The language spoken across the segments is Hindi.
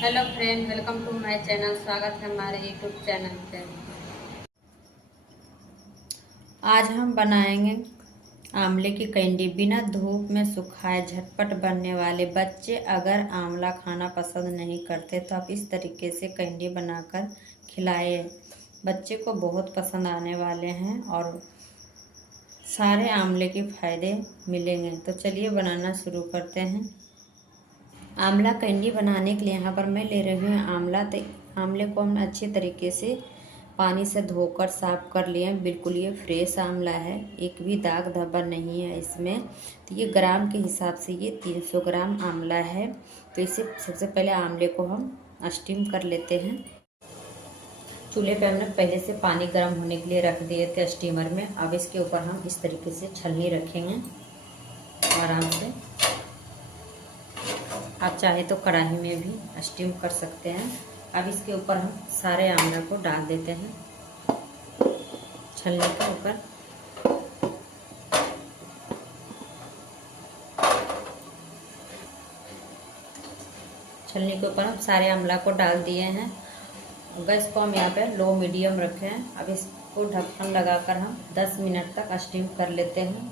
Hello friend, welcome to my channel. स्वागत है हमारे यूट्यूब चैनल पे। आज हम बनाएंगे आंवले की कैंडी। बिना धूप में सुखाए झटपट बनने वाले। बच्चे अगर आंवला खाना पसंद नहीं करते तो आप इस तरीके से कैंडी बनाकर खिलाएं। बच्चे को बहुत पसंद आने वाले हैं और सारे आंवले के फायदे मिलेंगे। तो चलिए बनाना शुरू करते हैं। आंवला कैंडी बनाने के लिए यहाँ पर मैं ले रही हूँ आंवला। तो आंवले को हमने अच्छे तरीके से पानी से धोकर साफ कर लिए। बिल्कुल ये फ्रेश आंवला है, एक भी दाग धब्बा नहीं है इसमें। तो ये ग्राम के हिसाब से ये 300 ग्राम आंवला है। तो इसे सबसे पहले आंवले को हम स्टीम कर लेते हैं। चूल्हे पे हमने पहले से पानी गर्म होने के लिए रख दिए थे स्टीमर में। अब इसके ऊपर हम इस तरीके से छलनी रखेंगे आराम से। आप चाहे तो कढ़ाई में भी स्टीम कर सकते हैं। अब इसके ऊपर हम सारे आंवला को डाल देते हैं छलनी के ऊपर। छलनी के ऊपर हम सारे आंवला को डाल दिए हैं। गैस को हम यहाँ पे लो मीडियम रखे हैं। अब इसको ढक्कन लगाकर हम 10 मिनट तक स्टीम कर लेते हैं।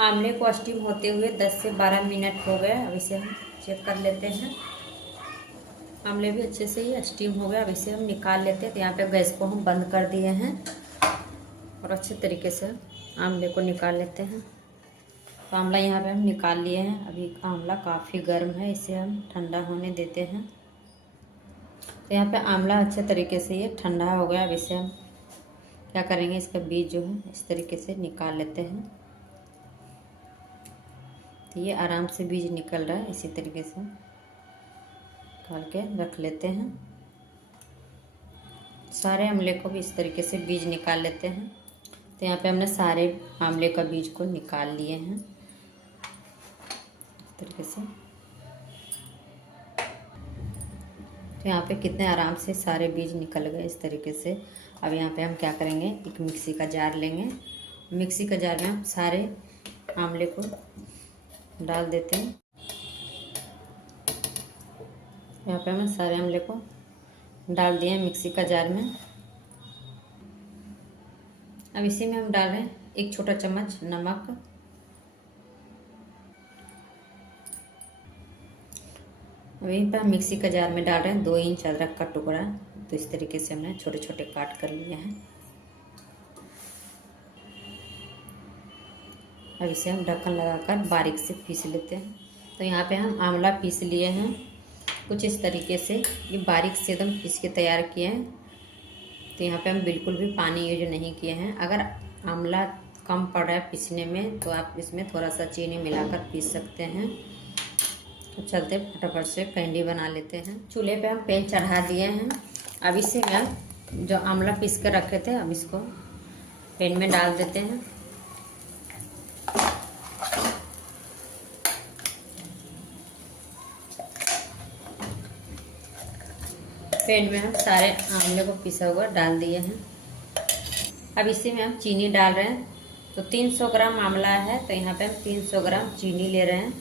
आंवले को स्टीम होते हुए 10 से 12 मिनट हो गए। अब इसे हम चेक कर लेते हैं। आंवले भी अच्छे से ही स्टीम हो गया। अब इसे हम निकाल लेते हैं। तो यहाँ पे गैस को हम बंद कर दिए हैं और अच्छे तरीके से आंवले को निकाल लेते हैं। तो आंवला यहाँ पे हम निकाल लिए हैं। अभी आंवला काफ़ी गर्म है, इसे हम ठंडा होने देते हैं। तो यहाँ पे आंवला अच्छे तरीके से ये ठंडा हो गया। अब इसे हम क्या करेंगे, इसका बीज जो है इस तरीके से निकाल लेते हैं। तो ये आराम से बीज निकल रहा है, इसी तरीके से निकाल के रख लेते हैं। सारे आंवले को भी इस तरीके से बीज निकाल लेते हैं। तो यहाँ पे हमने सारे आंवले का बीज को निकाल लिए हैं इस तरीके से। तो यहाँ पे कितने आराम से सारे बीज निकल गए इस तरीके से। अब यहाँ पे हम क्या करेंगे, एक मिक्सी का जार लेंगे। मिक्सी का जार में हम सारे आंवले को डाल देते हैं। यहाँ पे हमने सारे आंवले को डाल दिए मिक्सी का जार में। अब इसी में हम डाल रहे हैं 1 छोटा चम्मच नमक। अब यहीं पर हम मिक्सी का जार में डाल रहे हैं 2 इंच अदरक का टुकड़ा। तो इस तरीके से हमने छोटे छोटे काट कर लिए हैं। अब इसे हम ढक्कन लगाकर बारीक से पीस लेते हैं। तो यहाँ पे हम आंवला पीस लिए हैं कुछ इस तरीके से। ये बारीक से एकदम पीस के तैयार किए हैं। तो यहाँ पे हम बिल्कुल भी पानी यूज नहीं किए हैं। अगर आंवला कम पड़ रहा है पीसने में तो आप इसमें थोड़ा सा चीनी मिलाकर पीस सकते हैं। तो चलते फटाफट से कैंडी बना लेते हैं। चूल्हे पे हम पैन चढ़ा दिए हैं। अब इसे हम जो आंवला पीस के रखे थे अब इसको पैन में डाल देते हैं। पैन में हम सारे आंवले को पिसा हुआ डाल दिए हैं। अब इसी में हम चीनी डाल रहे हैं। तो 300 ग्राम आंवला है तो यहाँ पे हम 300 ग्राम चीनी ले रहे हैं।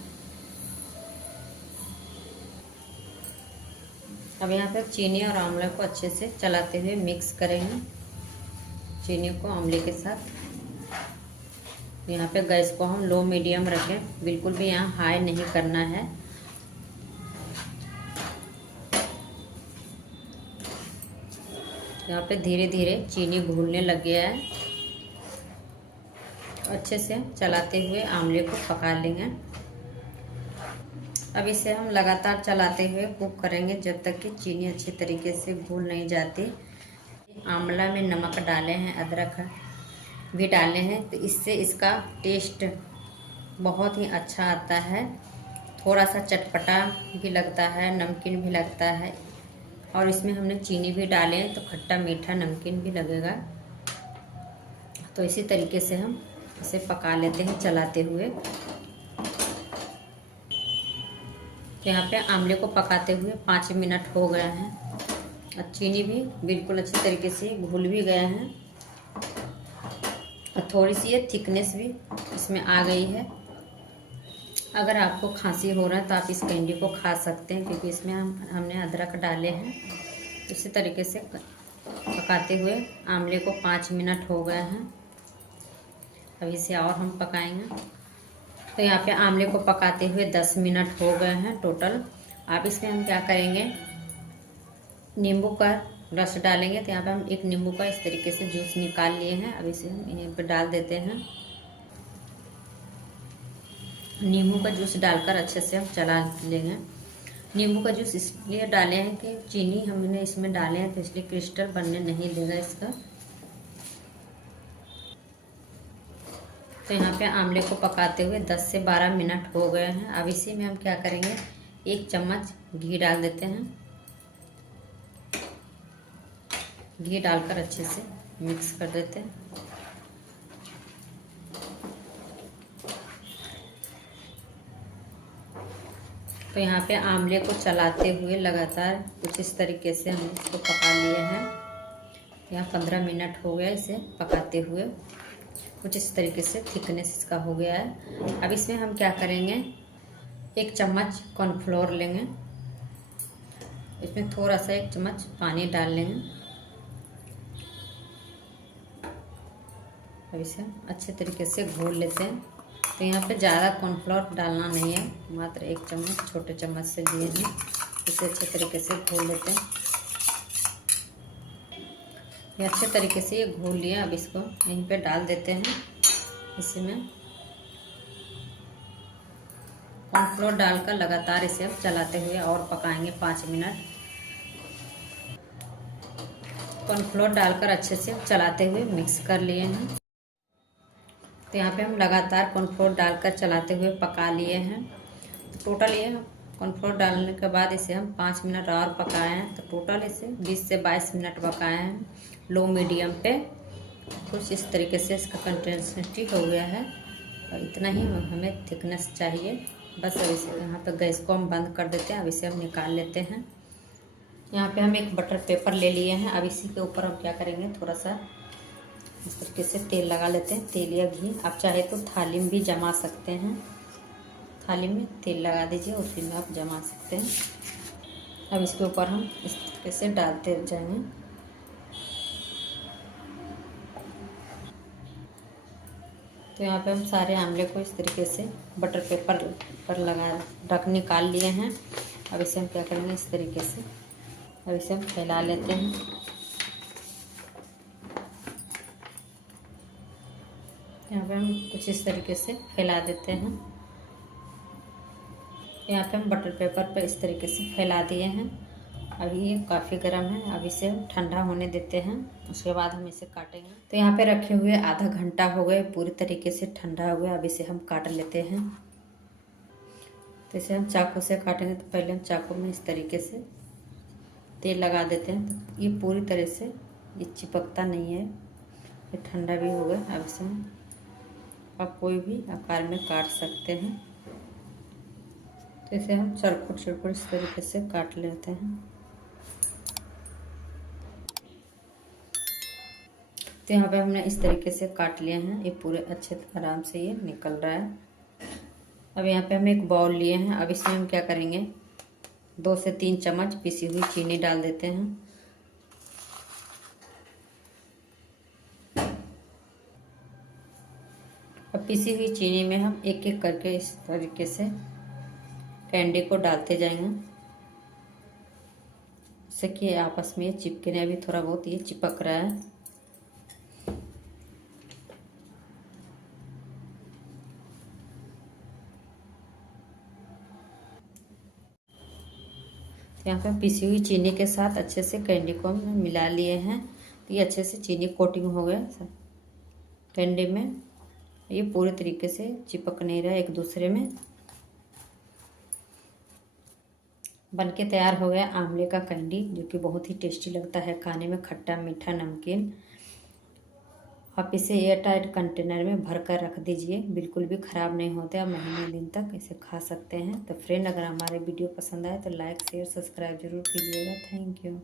अब यहाँ पे चीनी और आंवले को अच्छे से चलाते हुए मिक्स करेंगे, चीनी को आंवले के साथ। यहाँ पे गैस को हम लो मीडियम रखें, बिल्कुल भी यहाँ हाई नहीं करना है। यहाँ पे धीरे धीरे चीनी घुलने लग गया है। अच्छे से चलाते हुए आंवले को पका लेंगे। अब इसे हम लगातार चलाते हुए कुक करेंगे जब तक कि चीनी अच्छी तरीके से घुल नहीं जाती। आंवला में नमक डाले हैं, अदरक भी डाले हैं, तो इससे इसका टेस्ट बहुत ही अच्छा आता है। थोड़ा सा चटपटा भी लगता है, नमकीन भी लगता है। और इसमें हमने चीनी भी डाले हैं तो खट्टा मीठा नमकीन भी लगेगा। तो इसी तरीके से हम इसे पका लेते हैं चलाते हुए। यहाँ पे आंवले को पकाते हुए 5 मिनट हो गए हैं और चीनी भी बिल्कुल अच्छी तरीके से घुल भी गए हैं और थोड़ी सी ये थिकनेस भी इसमें आ गई है। अगर आपको खांसी हो रहा है तो आप इस कैंडी को खा सकते हैं, क्योंकि इसमें हमने अदरक डाले हैं। इसी तरीके से पकाते हुए आंवले को 5 मिनट हो गए हैं। अब इसे और हम पकाएंगे। तो यहाँ पे आंवले को पकाते हुए 10 मिनट हो गए हैं टोटल। अब इसमें हम क्या करेंगे, नींबू का रस डालेंगे। तो यहाँ पे हम एक नींबू का इस तरीके से जूस निकाल लिए हैं। अब इसे हम यहाँ पे डाल देते हैं। नींबू का जूस डालकर अच्छे से हम चला लेंगे। नींबू का जूस इसलिए डाले हैं कि चीनी हमने इसमें डाले हैं, तो इसलिए क्रिस्टल बनने नहीं देगा इसका। तो यहाँ पे आंवले को पकाते हुए 10 से 12 मिनट हो गए हैं। अब इसी में हम क्या करेंगे, 1 चम्मच घी डाल देते हैं। घी डालकर अच्छे से मिक्स कर देते हैं। तो यहाँ पे आंवले को चलाते हुए लगातार कुछ इस तरीके से हम इसको पका लिए हैं। यहाँ 15 मिनट हो गया इसे पकाते हुए। कुछ इस तरीके से थिकनेस इसका हो गया है। अब इसमें हम क्या करेंगे, 1 चम्मच कॉर्नफ्लोर लेंगे। इसमें थोड़ा सा 1 चम्मच पानी डाल लेंगे। अब इसे अच्छे तरीके से घोल लेते हैं। तो यहाँ पे ज़्यादा कॉर्नफ्लोर डालना नहीं है, मात्र 1 चम्मच छोटे चम्मच से लिए हैं। इसे अच्छे तरीके से घोल लेते हैं। ये अच्छे तरीके से ये घोल लिया। अब इसको यहीं पे डाल देते हैं। इसी में कॉर्नफ्लोर डालकर लगातार इसे अब चलाते हुए और पकाएंगे 5 मिनट। कॉर्नफ्लोर डालकर अच्छे से चलाते हुए मिक्स कर लिए हैं। तो यहाँ पे हम लगातार कॉर्नफ्लोर डालकर चलाते हुए पका लिए हैं। तो टोटल ये कॉर्नफ्लोर डालने के बाद इसे हम 5 मिनट और पकाए हैं। तो टोटल इसे 20 से 22 मिनट पकाए हैं लो मीडियम पे। कुछ इस तरीके से इसका कंसिस्टेंसी हो गया है और इतना ही हमें थिकनेस चाहिए बस। अब इसे यहाँ पे गैस को हम बंद कर देते हैं। अब इसे हम निकाल लेते हैं। यहाँ पे हम एक बटर पेपर ले लिए हैं। अब इसी के ऊपर हम क्या करेंगे, थोड़ा सा इस तरीके से तेल लगा लेते हैं, तेल या घी। आप चाहे तो थाली में भी जमा सकते हैं। थाली में तेल लगा दीजिए, उसी में आप जमा सकते हैं। अब इसके ऊपर हम इस तरीके से डालते जाएंगे। तो यहाँ पे हम सारे आंवले को इस तरीके से बटर पेपर पर लगा ढक निकाल लिए हैं। अब इसे हम क्या करेंगे, इस तरीके से अब इसे हम फैला लेते हैं। यहाँ पे हम कुछ इस तरीके से फैला देते हैं। यहाँ पे हम बटर पेपर पर इस तरीके से फैला दिए हैं। अभी ये काफ़ी गर्म है। अब इसे हम ठंडा होने देते हैं, उसके बाद हम इसे काटेंगे। तो यहाँ पे रखे हुए आधा घंटा हो गए, पूरी तरीके से ठंडा हो गया। अब इसे हम काट लेते हैं। तो इसे हम चाकू से काटेंगे। तो पहले हम चाकू में इस तरीके से तेल लगा देते हैं। तो ये पूरी तरह से ये चिपकता नहीं है, ये ठंडा भी हो गया। अब इसे हम आप कोई भी आकार में काट सकते हैं। तो इसे हम चरखुट चरखुट इस तरीके से काट लेते हैं। तो यहाँ पे हमने इस तरीके से काट लिए हैं। ये पूरे अच्छे आराम से ये निकल रहा है। अब यहाँ पे हम एक बाउल लिए हैं। अब इसमें हम क्या करेंगे, 2 से 3 चम्मच पिसी हुई चीनी डाल देते हैं। अब पिसी हुई चीनी में हम एक एक करके इस तरीके से कैंडी को डालते जाएंगे, जिससे कि आपस में ये चिपके नहीं। अभी थोड़ा बहुत ये चिपक रहा है। यहाँ पे पिसी हुई चीनी के साथ अच्छे से कैंडी को हम मिला लिए हैं। तो ये अच्छे से चीनी कोटिंग हो गया कैंडी में। ये पूरे तरीके से चिपक नहीं रहा एक दूसरे में। बनके तैयार हो गया आंवले का कैंडी, जो कि बहुत ही टेस्टी लगता है खाने में, खट्टा मीठा नमकीन। आप इसे एयर टाइट कंटेनर में भर कर रख दीजिए, बिल्कुल भी ख़राब नहीं होते। आप महीने दिन तक इसे खा सकते हैं। तो फ्रेंड, अगर हमारे वीडियो पसंद आए तो लाइक शेयर सब्सक्राइब जरूर कीजिएगा। Thank you.